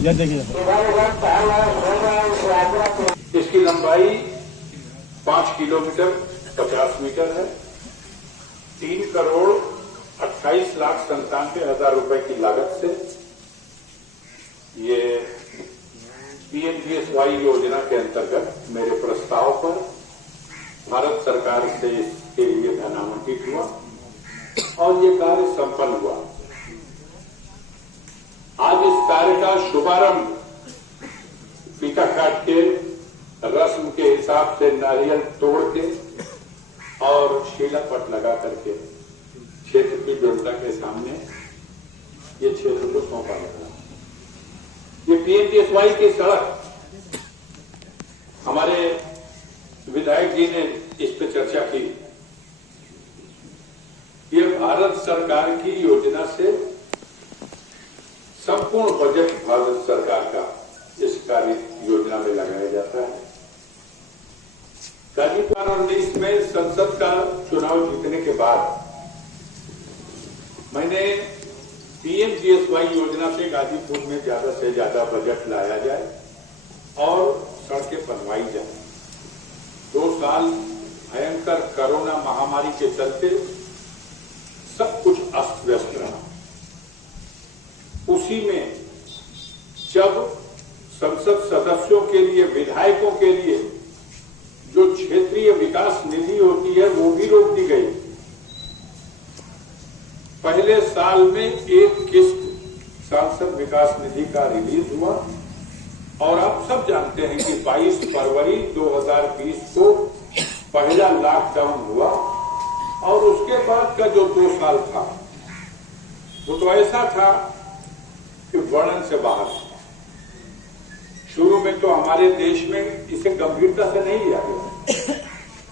यह देखिए, इसकी लंबाई 5 किलोमीटर 50 मीटर है। 3,28,97,000 रुपए की लागत से ये पीएमजीएसवाई योजना के अंतर्गत मेरे प्रस्ताव पर भारत सरकार से इसके लिए धन आवंटित हुआ और ये कार्य संपन्न हुआ। आज इस कार्य का शुभारंभ फीता काट के रस्म के हिसाब से नारियल तोड़ के और शिलापट लगा करके क्षेत्र की जनता के सामने ये क्षेत्र को सौंपा गया। ये पीएमजीएसवाई की सड़क हमारे विधायक जी ने इस पे चर्चा की। ये भारत सरकार की योजना से संपूर्ण बजट भारत सरकार का इस कार्य योजना में लगाया जाता है। गाजीपुर 2019 में संसद का चुनाव जीतने के बाद मैंने पीएमजीएसवाई योजना से गाजीपुर में ज्यादा से ज्यादा बजट लाया जाए और सड़कें बनवाई जाए। 2 साल भयंकर कोरोना महामारी के चलते सब कुछ अस्त व्यस्त रहा। उसी में जब संसद सदस्यों के लिए, विधायकों के लिए जो क्षेत्रीय विकास निधि होती है वो भी रोक दी गई। पहले साल में एक किस्त सांसद विकास निधि का रिलीज हुआ और आप सब जानते हैं कि 22 फरवरी 2020 को पहला लॉकडाउन हुआ और उसके बाद का जो 2 साल था वो तो ऐसा था कि वर्णन से बाहर। शुरू में तो हमारे देश में इसे गंभीरता से नहीं लिया गया।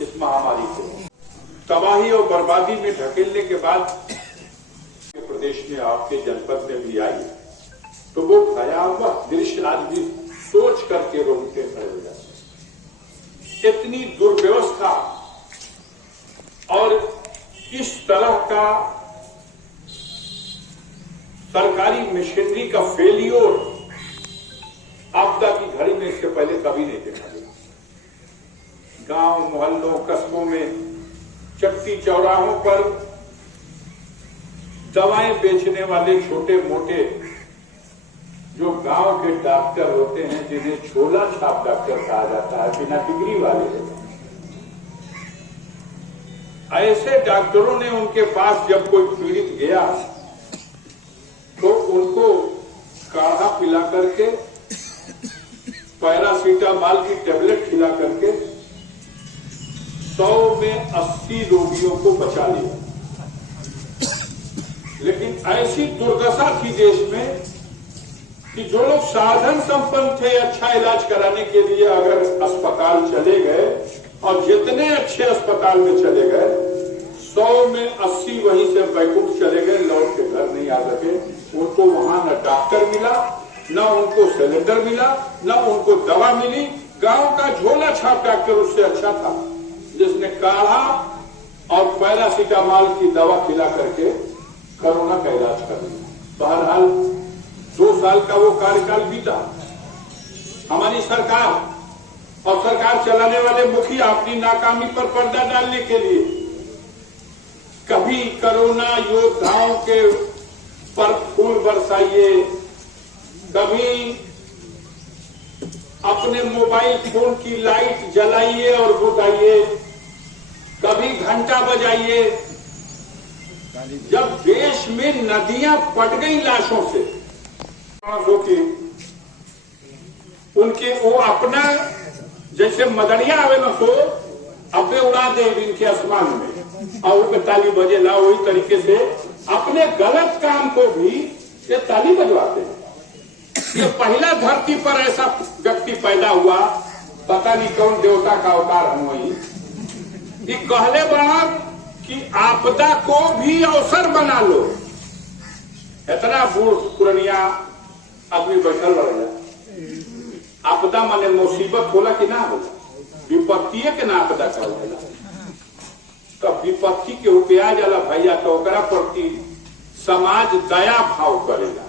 इस महामारी को तबाही और बर्बादी में ढकेलने के बाद प्रदेश में, आपके जनपद में भी आई तो वो भयावह दृश्य आज भी सोच करके रोंगटे खड़े हो जाते। इतनी दुर्व्यवस्था और इस तरह का सरकारी मशीनरी का फेलियर आपदा की घड़ी में इससे पहले कभी नहीं देखा गया। गांव, मोहल्लों, कस्बों में, चट्टी चौराहों पर दवाएं बेचने वाले छोटे मोटे जो गांव के डॉक्टर होते हैं, जिन्हें झोला छाप डॉक्टर कहा जाता है, बिना डिग्री वाले, ऐसे डॉक्टरों ने उनके पास जब कोई पीड़ित गया तो उनको काढ़ा पिला करके, पैरासीटामॉल की टेबलेट खिला करके 100 में 80 रोगियों को बचा लिया। लेकिन ऐसी दुर्दशा थी देश में कि जो लोग साधन संपन्न थे अच्छा इलाज कराने के लिए, अगर अस्पताल चले गए और जितने अच्छे अस्पताल में चले गए, 100 में 80 वहीं से बैकुंठ चले गए, लौट के घर नहीं आ सके। उनको वहां न डॉक्टर मिला, न उनको सिलेंडर मिला, न उनको दवा मिली। गांव का झोला छाप डॉक्टर उससे अच्छा था, जिसने काढ़ा और पैरासीटामॉल की दवा खिला करके कोरोना का इलाज कर दिया। बहरहाल 2 साल का वो कार्यकाल बीता। हमारी सरकार और सरकार चलाने वाले मुखिया अपनी नाकामी पर पर्दा डालने के लिए कभी कोरोना योद्धाओं के पर फूल बरसाइए, कभी अपने मोबाइल फोन की लाइट जलाइए और बुझाइए, कभी घंटा बजाइए। जब देश में नदियां पट गई लाशों से, की उनके वो अपना जैसे मदरिया आवे न सो अबे उड़ा दे इनके आसमान में और वो ताली बजे ला। वही तरीके से अपने गलत काम को भी ये ताली बजवाते हैं। ये पहला धरती पर ऐसा व्यक्ति पैदा हुआ, पता नहीं कौन देवता का अवतार हम वही, कि कहले बना कि आपदा को भी अवसर बना लो। इतना बूढ़ पुरनिया आदमी बैठल रहेगा। आपदा माने मुसीबत होला कि ना होला, विपत्ति के ना आपदा का होला। तो विपत्ति के उपया जाला भैया, तो ओकरा प्रति समाज दया भाव करेला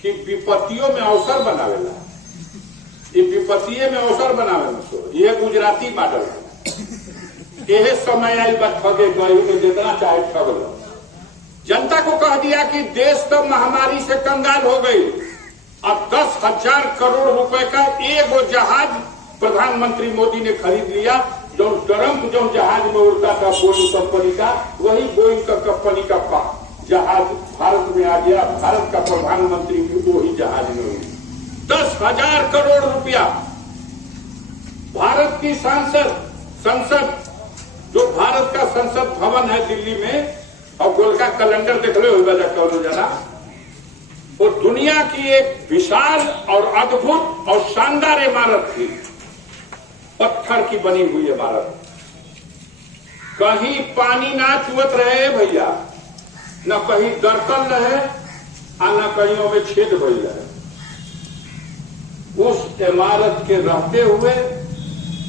कि विपत्तियों में अवसर बनावेला, ये विपत्तिये में अवसर बनावेला। तो ये गुजराती मॉडल है। यह समय आई बात ठगे गई में जितना चाहे ठग लो। जनता को कह दिया कि देश तो महामारी से कंगाल हो गई, अब 10,000 करोड़ रुपए का एक जहाज प्रधानमंत्री मोदी ने खरीद लिया। जो ट्रंप जो जहाज में उड़ता था बोइंग कंपनी का, वही बोइंग कंपनी का जहाज भारत में आ गया। भारत का प्रधानमंत्री भी वही जहाज में उड़ी। 10,000 करोड़ रुपया भारत की संसद जो भारत का संसद भवन है दिल्ली में, और गोल का कैलेंडर देख लो कौन जना, वो दुनिया की एक विशाल और अद्भुत और शानदार इमारत थी, पत्थर की बनी हुई इमारत। कहीं पानी ना चुवत रहे भैया, न कहीं दरकल रहे और न कहीं में छेद भई रहे। उस इमारत के रहते हुए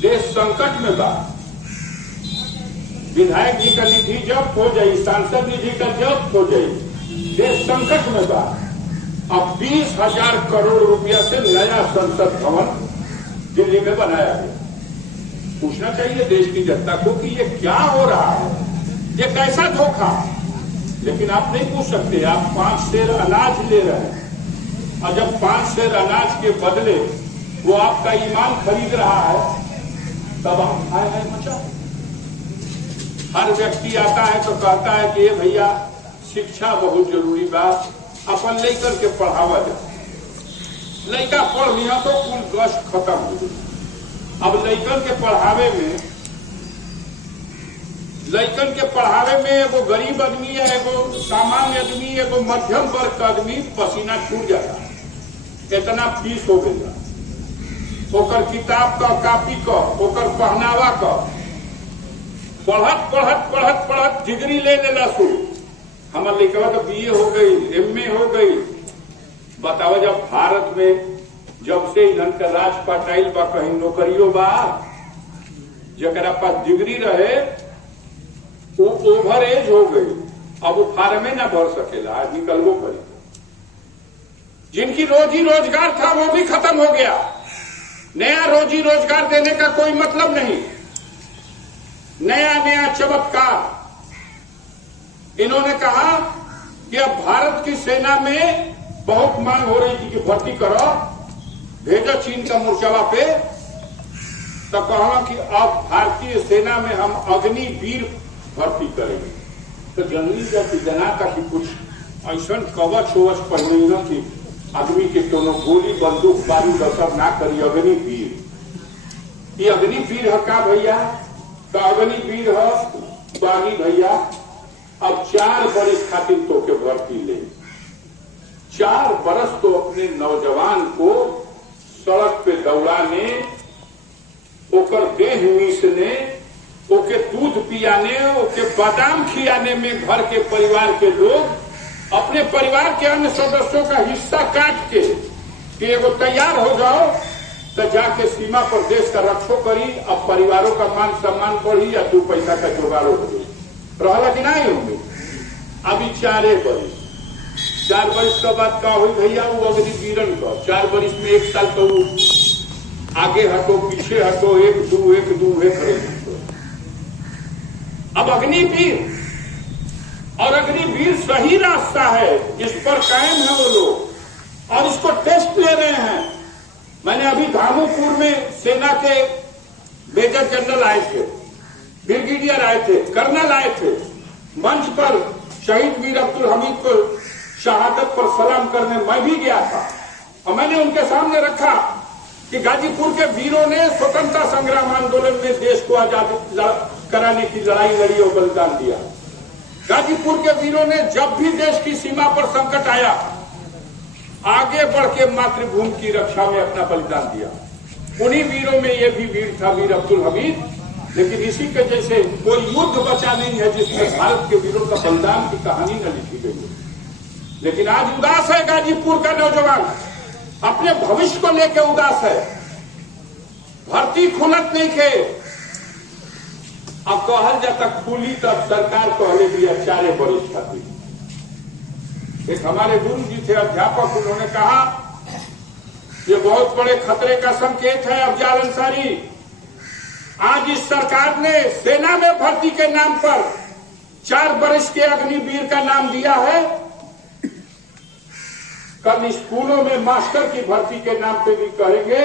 देश संकट में बा। विधायक जी का निधि जब्त हो जाए, सांसद निधि का जब्त हो जाए, देश संकट में बा। अब 20,000 करोड़ रुपया से नया संसद भवन दिल्ली में बनाया गया। पूछना चाहिए देश की जनता को कि ये क्या हो रहा है, ये कैसा धोखा। लेकिन आप नहीं पूछ सकते। आप 5 सेर अनाज ले रहे हैं, और जब 5 सेर अनाज के बदले वो आपका ईमान खरीद रहा है, तब आप हाय हाय मचा। हर व्यक्ति आता है तो कहता है कि ये भैया शिक्षा बहुत जरूरी बा, अपन लेकर के पढ़ावा जाए। लड़का पढ़ लिया तो कुल गश खत्म हो गई। अब लड़कन के पढ़ावे में एगो गरीब आदमी है, एगो सामान्य आदमी, एगो मध्यम वर्ग का आदमी पसीना छूट जाता। इतना फीस हो गया, ओकर किताब का, कापी का, ओकर पहनावा का। पढ़त डिग्री ले लेला शुरू। हमारे लड़का तो BA हो गई, MA हो गई। बताओ जब भारत में जब से इधर का राज पटाइल बा, कहीं नौकरियों बा। जरा पास डिग्री रहे वो ओवर एज हो गई, अब वो फार्मे ना भर सकेला, आज निकलवो करी। जिनकी रोजी रोजगार था वो भी खत्म हो गया। नया रोजी रोजगार देने का कोई मतलब नहीं। नया चमत्कार। इन्होंने कहा कि अब भारत की सेना में बहुत मांग हो रही थी कि भर्ती करो, भेजो चीन का मोर्चावा पे। तो कहा कि अब भारतीय सेना में हम अग्निवीर भर्ती करेंगे। तो जनरली जब जना का कि कुछ ऐसा कवच वच पहने न कि आदमी के दोनों गोली बंदूक बारूद सब ना करी। अग्निवीर, ये अग्निवीर है का भैया? तो अग्निवीर है बागी भैया। अब 4 बरस खातिर तो के भर्ती ले। 4 बरस तो अपने नौजवान को सड़क पे दौड़ाने, ओकर देह मीसने, ओके दूध पियाने, ओके बादाम खियाने में घर के परिवार के लोग अपने परिवार के अन्य सदस्यों का हिस्सा काट के कि एगो तैयार हो जाओ तो जाके सीमा पर देश का रक्षो करी। अब परिवारों का मान सम्मान बढ़ी या 2 पैसा का जुगाड़ो हो गई। रहला कि नहीं होंगे। अभी 4 बरस, 4 बरस का बात का हुई भैया? वो अग्निवीरन का 4 बरस में 1 साल तो आगे हटो पीछे हटो, 1 2 1 अब अग्निवीर, और अग्निवीर सही रास्ता है, इस पर कायम है वो लोग और इसको टेस्ट ले रहे हैं। मैंने अभी धामोपुर में सेना के मेजर जनरल आए थे, ब्रिगेडियर आए थे, कर्नल आए थे। मंच पर शहीद वीर अब्दुल हमीद को शहादत पर सलाम करने मैं भी गया था, और मैंने उनके सामने रखा कि गाजीपुर के वीरों ने स्वतंत्रता संग्राम आंदोलन में देश को आजाद कराने की लड़ाई लड़ी और बलिदान दिया। गाजीपुर के वीरों ने जब भी देश की सीमा पर संकट आया, आगे बढ़ के मातृभूमि की रक्षा में अपना बलिदान दिया। उन्हीं वीरों में ये भी वीर था, वीर अब्दुल हमीद। लेकिन इसी के जैसे कोई युद्ध बचा नहीं है जिसमें भारत के वीरों का बलिदान की कहानी न लिखी गई है। लेकिन आज उदास है गाजीपुर का नौजवान, अपने भविष्य को लेकर उदास है। भर्ती खुलत नहीं थे, अब कहल जाता खुली तब सरकार कहले दिया 4 बरिस खातिर। एक हमारे गुरु जी थे अध्यापक, उन्होंने कहा ये बहुत बड़े खतरे का संकेत है अफजाल अंसारी। आज इस सरकार ने सेना में भर्ती के नाम पर 4 बरिस के अग्निवीर का नाम दिया है। कल स्कूलों में मास्टर की भर्ती के नाम पे भी कहेंगे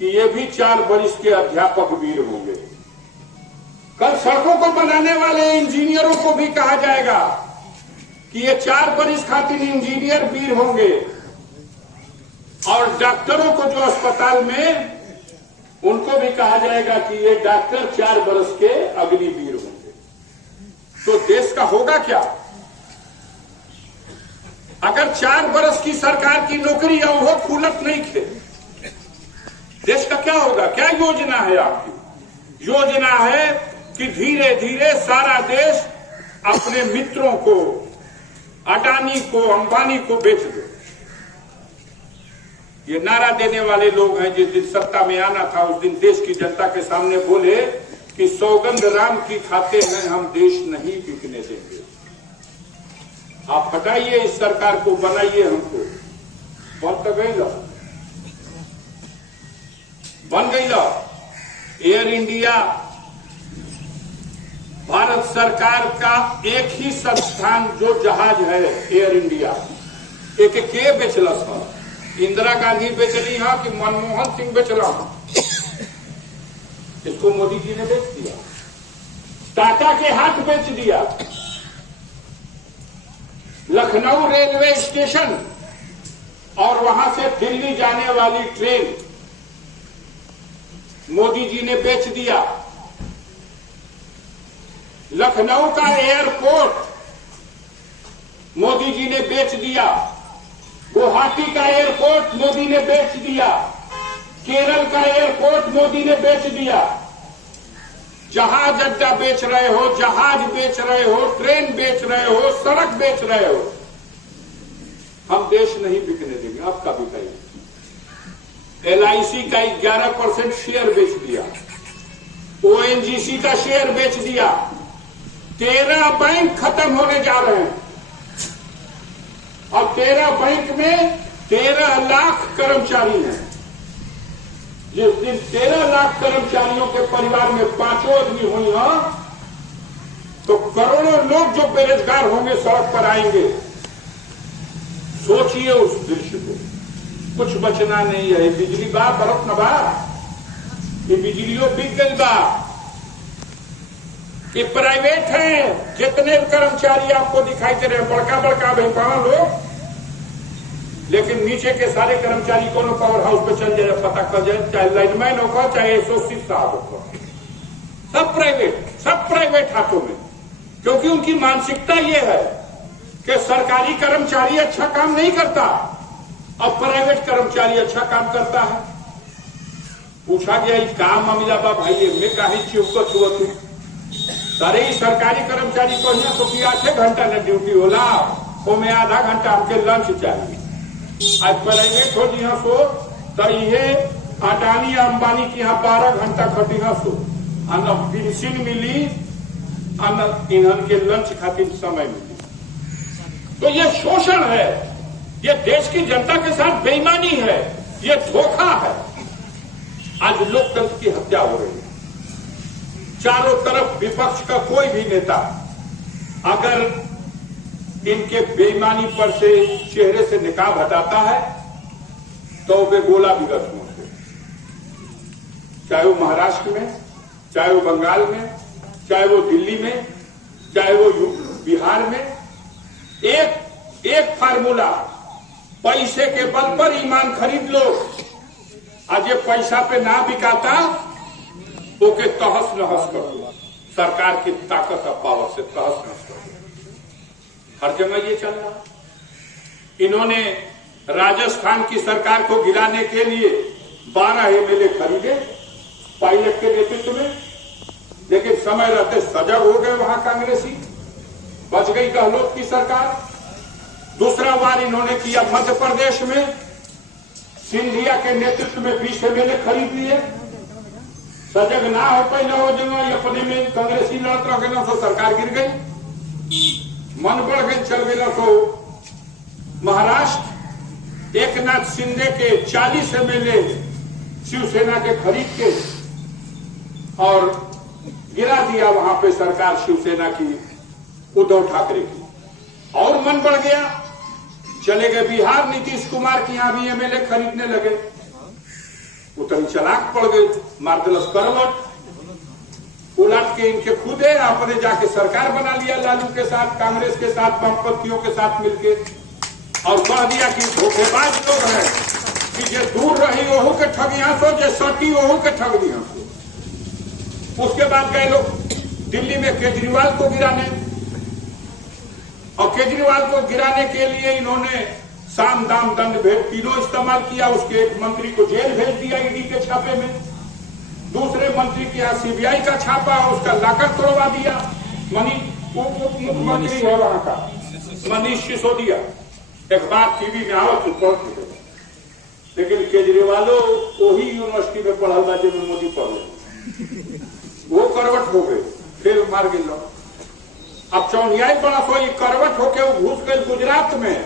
कि ये भी 4 बरिस के अध्यापक वीर होंगे। कल सड़कों को बनाने वाले इंजीनियरों को भी कहा जाएगा कि ये 4 बरिस खातिर इंजीनियर वीर होंगे। और डॉक्टरों को जो अस्पताल में, उनको भी कहा जाएगा कि ये डॉक्टर 4 बरस के अग्निवीर होंगे। तो देश का होगा क्या अगर 4 बरस की सरकार की नौकरी है वो खुलत नहीं थे? देश का क्या होगा? क्या योजना है आपकी? योजना है कि धीरे धीरे सारा देश अपने मित्रों को, अडानी को, अंबानी को बेच दे। ये नारा देने वाले लोग हैं। जिस दिन सत्ता में आना था उस दिन देश की जनता के सामने बोले कि सौगंध राम की खाते हैं हम देश नहीं बिकने देंगे। आप हटाइए इस सरकार को, बनाइए हमको। बन तो गई लो, बन गई लो। एयर इंडिया भारत सरकार का एक ही संस्थान जो जहाज है एयर इंडिया, एक के बेचला था। इंदिरा गांधी बेचली है कि मनमोहन सिंह बेचला? इसको मोदी जी ने बेच दिया, टाटा के हाथ बेच दिया। लखनऊ रेलवे स्टेशन और वहां से दिल्ली जाने वाली ट्रेन मोदी जी ने बेच दिया। लखनऊ का एयरपोर्ट मोदी जी ने बेच दिया। गुवाहाटी का एयरपोर्ट मोदी ने बेच दिया। केरल का एयरपोर्ट मोदी ने बेच दिया। जहाज अड्डा बेच रहे हो, जहाज बेच रहे हो, ट्रेन बेच रहे हो, सड़क बेच रहे हो। हम देश नहीं बिकने देंगे। आपका बिकाइए। LIC का 11% शेयर बेच दिया। ONGC का शेयर बेच दिया। 13 बैंक खत्म होने जा रहे हैं और 13 बैंक में 13 लाख कर्मचारी हैं। जिस दिन 13 लाख कर्मचारियों के परिवार में 5 आदमी हुई हो तो करोड़ों लोग जो बेरोजगार होंगे सड़क पर आएंगे। सोचिए उस दृश्य को। कुछ बचना नहीं है। बिजली बा बरत न बा, ये बिजलियों बिक गई बा। ये प्राइवेट है। जितने कर्मचारी आपको दिखाई दे रहे हैं बड़का बड़का भैंपा लोग, लेकिन नीचे के सारे कर्मचारी कोनो पावर हाउस पे चल जाए, पता कर जाए, चाहे लाइनमैन होगा चाहे SOC साहब होगा, सब प्राइवेट हाथों में। क्योंकि उनकी मानसिकता ये है कि सरकारी कर्मचारी अच्छा काम नहीं करता और प्राइवेट कर्मचारी अच्छा काम करता है। पूछा गया काम मामला बा भाई में काहे चिपको छुआ तू? सारे ही सरकारी कर्मचारी को यहाँ तो 8 घंटा न ड्यूटी होला, वो में आधा घंटा हमके लंच चाहिए। आज प्राइवेट हो जी सो तो ये अडानी अंबानी की यहाँ 12 घंटा खटी सो, न पेंशन मिली न इन्हन के लंच खातिर समय मिली। तो ये शोषण है, ये देश की जनता के साथ बेईमानी है, ये धोखा है। आज लोकतंत्र की हत्या हो रही है। चारों तरफ विपक्ष का कोई भी नेता अगर इनके बेईमानी पर से चेहरे से निकाब हटाता है तो वे गोला बिगड़ होंगे। चाहे वो महाराष्ट्र में, चाहे वो बंगाल में, चाहे वो दिल्ली में, चाहे वो बिहार में, एक फार्मूला, पैसे के बल पर ईमान खरीद लो। आज ये पैसा पे ना बिकाता ओके तहस नहस कर दो। सरकार की ताकत और पावर से तहस नहस कर दो। हर जगह ये चल रहा। इन्होंने राजस्थान की सरकार को गिराने के लिए 12 MLA खरीदे पायलट के नेतृत्व में, लेकिन समय रहते सजग हो गए वहां कांग्रेसी, बच गई गहलोत की सरकार। दूसरा बार इन्होंने किया मध्य प्रदेश में, सिंधिया के नेतृत्व में 20 MLA खरीद लिए। सजग ना हो पहले हो जगह अपने में कांग्रेसी लड़त रह गए तो सरकार गिर गई, मन बढ़ गई चल गए तो महाराष्ट्र एकनाथ शिंदे के 40 एमएलए शिवसेना के खरीद के और गिरा दिया वहां पे सरकार शिवसेना की, उद्धव ठाकरे की, और मन बढ़ गया चले गए बिहार, नीतीश कुमार की यहां भी एमएलए खरीदने लगे, उतनी चलाक पड़ गई, मार दिलस करवट, उलट के इनके खुद है आपने जाके सरकार बना लिया लालू के साथ, कांग्रेस के साथ, वामपंथियों के साथ मिलके, और कह दिया कि धोखेबाज लोग हैं कि जे दूर रही ओहू के ठगिया सो, जे सटी ओहू के ठग दिया सो। उसके बाद गए लोग दिल्ली में केजरीवाल को गिराने, और केजरीवाल को गिराने के लिए इन्होंने साम दाम दंड भेद तीनों इस्तेमाल किया। उसके एक मंत्री को जेल भेज दिया ईडी के छापे में, दूसरे मंत्री के यहाँ सीबीआई का छापा, उसका लाकर तोड़वा दिया। उप मुख्यमंत्री है वहां का मनीष सिसोदिया, एक बार टीवी में आओ तो पढ़, लेकिन केजरीवालों वही यूनिवर्सिटी में पढ़ा था जिसमें मोदी पढ़ रहे, वो करवट हो गए, फिर मार गए लोग। अब चौनियाई बड़ा सो करवट होके वो घुस गए गुजरात में,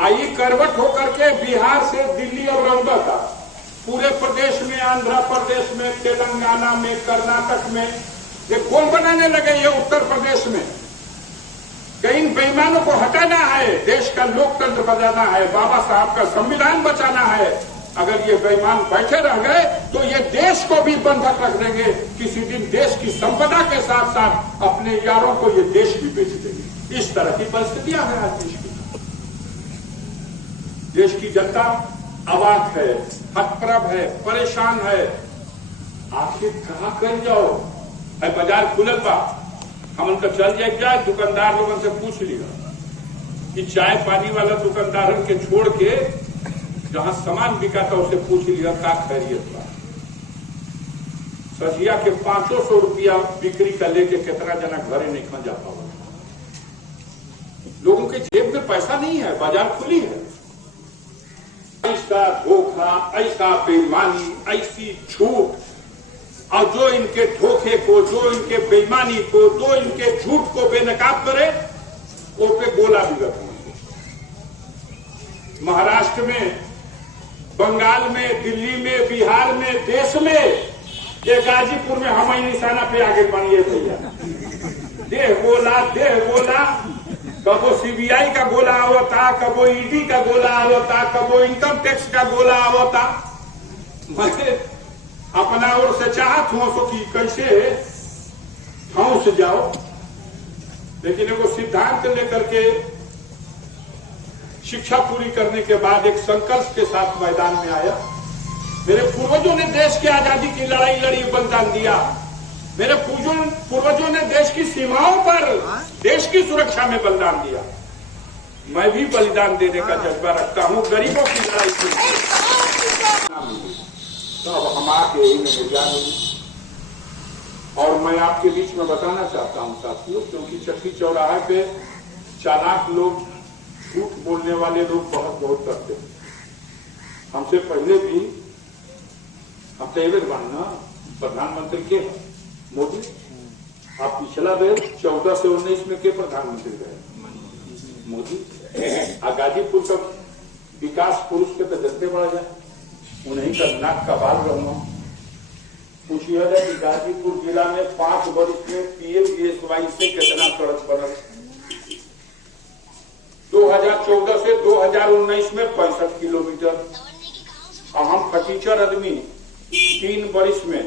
आई करवट होकर के बिहार से दिल्ली और रौदा था, पूरे प्रदेश में, आंध्र प्रदेश में, तेलंगाना में, कर्नाटक में ये गोल बनाने लगे। ये उत्तर प्रदेश में कई बेईमानों को हटाना है, देश का लोकतंत्र बचाना है, बाबा साहब का संविधान बचाना है। अगर ये बेईमान बैठे रह गए तो ये देश को भी बंधक रख देंगे, किसी दिन देश की संपदा के साथ साथ अपने यारों को ये देश भी बेच देंगे। इस तरह की परिस्थितियां हैं आज देश की। देश की जनता अवाक है, हतप्रभ है, परेशान है, आखिर कहां कर जाओ। बाजार खुलल बा, हम उनका चल जाए, दुकानदार लोगों से पूछ लिया कि चाय पानी वाला दुकानदार के छोड़ के जहां सामान बिका था उसे पूछ लिया का खैरियत बा। सजिया के 500 रुपया बिक्री का लेके कितना जना घरे नहीं खा जा पाओ। लोगों के जेब में पैसा नहीं है, बाजार खुली है। ऐसा धोखा, ऐसा बेईमानी, ऐसी झूठ, और जो इनके धोखे को, जो इनके बेईमानी को, जो इनके झूठ को बेनकाब करे, वो पे गोला भी रखेंगे। महाराष्ट्र में, बंगाल में, दिल्ली में, बिहार में, देश में, ये गाजीपुर में हम ही निशाना पे आगे बनिए भैया। देह गोला, कबो सीबीआई का गोला आवता, कबो ईडी का गोला आवता, कबो इनकम टैक्स का गोला आवता। मैं अपना ओर से चाहत हूं सो कि कैसे फंस जाओ, लेकिन एगो सिद्धांत लेकर के शिक्षा पूरी करने के बाद एक संकल्प के साथ मैदान में आया। मेरे पूर्वजों ने देश की आजादी की लड़ाई लड़ी, बलिदान दिया। मेरे पूर्वजों ने देश की सीमाओं पर देश की सुरक्षा में बलिदान दिया। मैं भी बलिदान देने का जज्बा रखता हूं, गरीबों की लड़ाई की। तो अब हम आके यही में मीडिया मिली, और मैं आपके बीच में बताना चाहता हूं साथियों, क्योंकि चक्की चौराहे पे चालाक लोग, झूठ बोलने वाले लोग बहुत करते हैं। हमसे पहले भी हम तेवर बनना प्रधानमंत्री के मोदी, आप पिछला बेर 14 से 19 में के प्रधानमंत्री रहे मोदी। गाजीपुर का विकास पुरुष के तो जनते बढ़ जाए, उन्हीं का नाक का बाल रहना। पूछिए कि गाजीपुर जिला में 5 वर्ष में पीएमजीएसवाई से कितना सड़क बनल। 2014 से 2019 में 65 किलोमीटर, और हम फटीचर आदमी 3 वर्ष में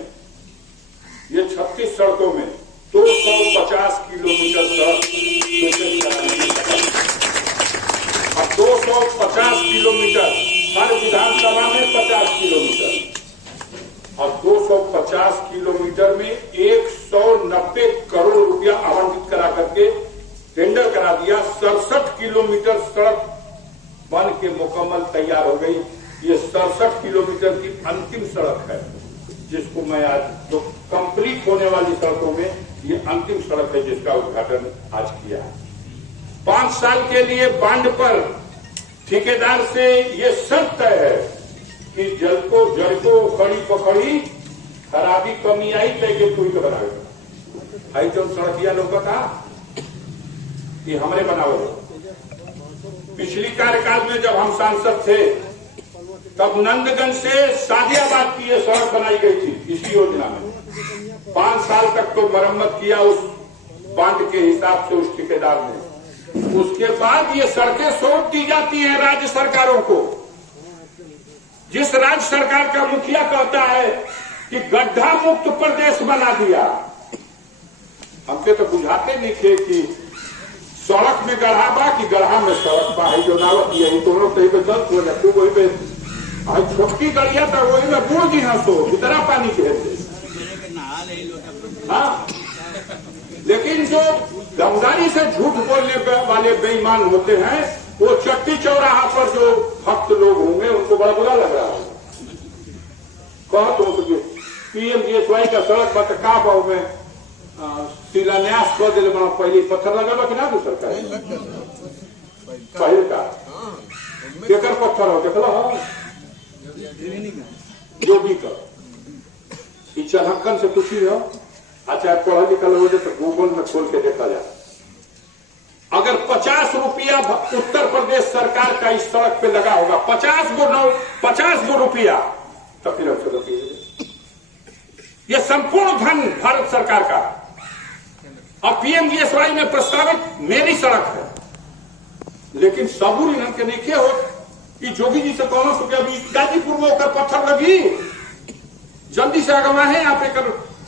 ये 36 सड़कों में 250 किलोमीटर सड़क, और 250 किलोमीटर हर विधानसभा में 50 किलोमीटर, और 250 किलोमीटर में 190 करोड़ रुपया आवंटित करा करके टेंडर करा दिया। 67 किलोमीटर सड़क बन के मुकम्मल तैयार हो गई। ये 67 किलोमीटर की अंतिम सड़क है, जिसको मैं आज, जो कंप्लीट होने वाली सड़कों में ये अंतिम सड़क है जिसका उद्घाटन आज किया है। 5 साल के लिए बांड पर ठेकेदार से ये शर्त तय है कि जड़ को उखड़ी पकड़ी खराबी कमी आई लेके तू ही तो बनावे आई जो सड़किया लोग था ये हमरे बनावे। पिछली कार्यकाल में जब हम सांसद थे तब नंदगंज से सादियाबाद की ये सड़क बनाई गई थी इसी योजना में। 5 साल तक तो मरम्मत किया उस बांध के हिसाब से उस ठेकेदार ने। उसके बाद ये सड़कें सौंप दी जाती हैं राज्य सरकारों को। जिस राज्य सरकार का मुखिया कहता है कि गड्ढा मुक्त प्रदेश बना दिया, हमके तो बुझाते नहीं थे कि सड़क में गढ़ा बा कि गढ़ा में सड़क बा है जो नावत यही दोनों कहीं पे जल्द हो जाए। वही पे छोटकी गड़िया था वही में बूढ़ दी हाँ सो इतना पानी घेर दे। हाँ, लेकिन जो दमदारी से झूठ बोलने वाले बेईमान होते हैं वो चट्टी चौराहा पर जो भक्त लोग होंगे उनको बड़ा बुरा लग रहा है। कहो तो पीएमजीएसवाई का सड़क पर का भाव में शिलान्यास कर दिले बना पहले पत्थर लगा कि ना दू सरकार पहले का केकर पत्थर हो देखल जो भी कर चलहक्कन से कुछ ही हो। अच्छा पढ़ा लिखल हो तो गूगल में खोल के देखा जाए। अगर 50 रुपया उत्तर प्रदेश सरकार का इस सड़क पे लगा होगा 50 गो रुपया तो फिर ये संपूर्ण धन भारत सरकार का। और पीएमजीएसवाई में प्रस्तावित मेरी सड़क है लेकिन सबूर इन्हन के नहीं हो कि जोगी जी से कौन सो अभी गाजीपुर में होकर पत्थर लगी जल्दी से अगवा है आप एक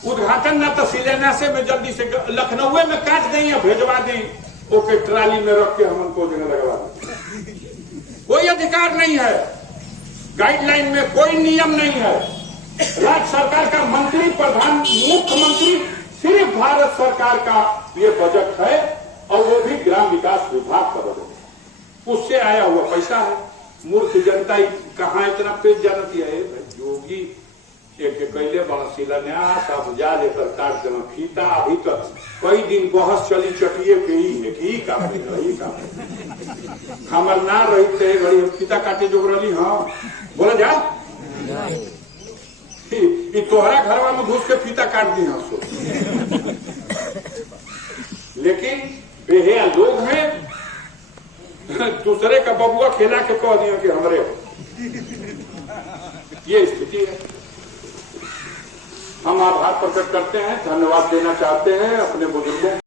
उद्घाटन ना तो शिलान्यास में जल्दी से लखनऊ में काट दें या भेजवा दें ओके ट्राली में रख के हम उनको जगह लगवा दें। कोई अधिकार नहीं है, गाइडलाइन में कोई नियम नहीं है। राज्य सरकार का मंत्री प्रधान मुख्यमंत्री सिर्फ भारत सरकार का ये बजट है और वो भी ग्राम विकास विभाग का बजट है, उससे आया हुआ पैसा है। मूर्ख जनता कहाँ इतना पेज जानती है। योगी एक कैले बड़ा शिलान्यास अब जा लेकर काट देना फीता। अभी तक कई दिन बहस चली चटिए के ही है कि काम हमार ना रही थे घड़ी हम फीता काटे जो रही। हाँ बोला जा तोहरा घरवा में घुस के फीता काट दी हाँ सो। लेकिन बेहया लोग हैं दूसरे का बबुआ खेला के कह दिया कि हमारे ये स्थिति है। हम आभार प्रकट करते हैं, धन्यवाद देना चाहते हैं अपने बुजुर्गों